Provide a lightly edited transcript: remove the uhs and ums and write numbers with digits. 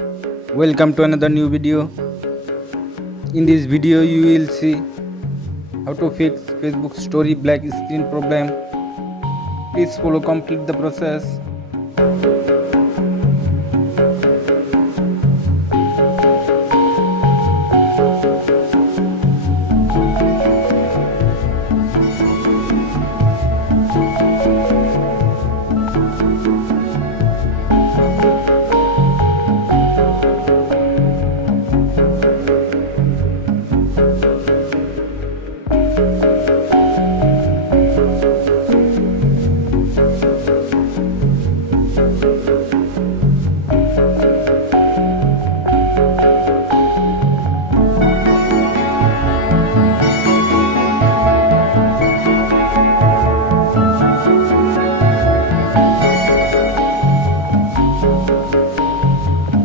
Welcome to another new video. In this video you will see how to fix Facebook story black screen problem. Please follow complete the process.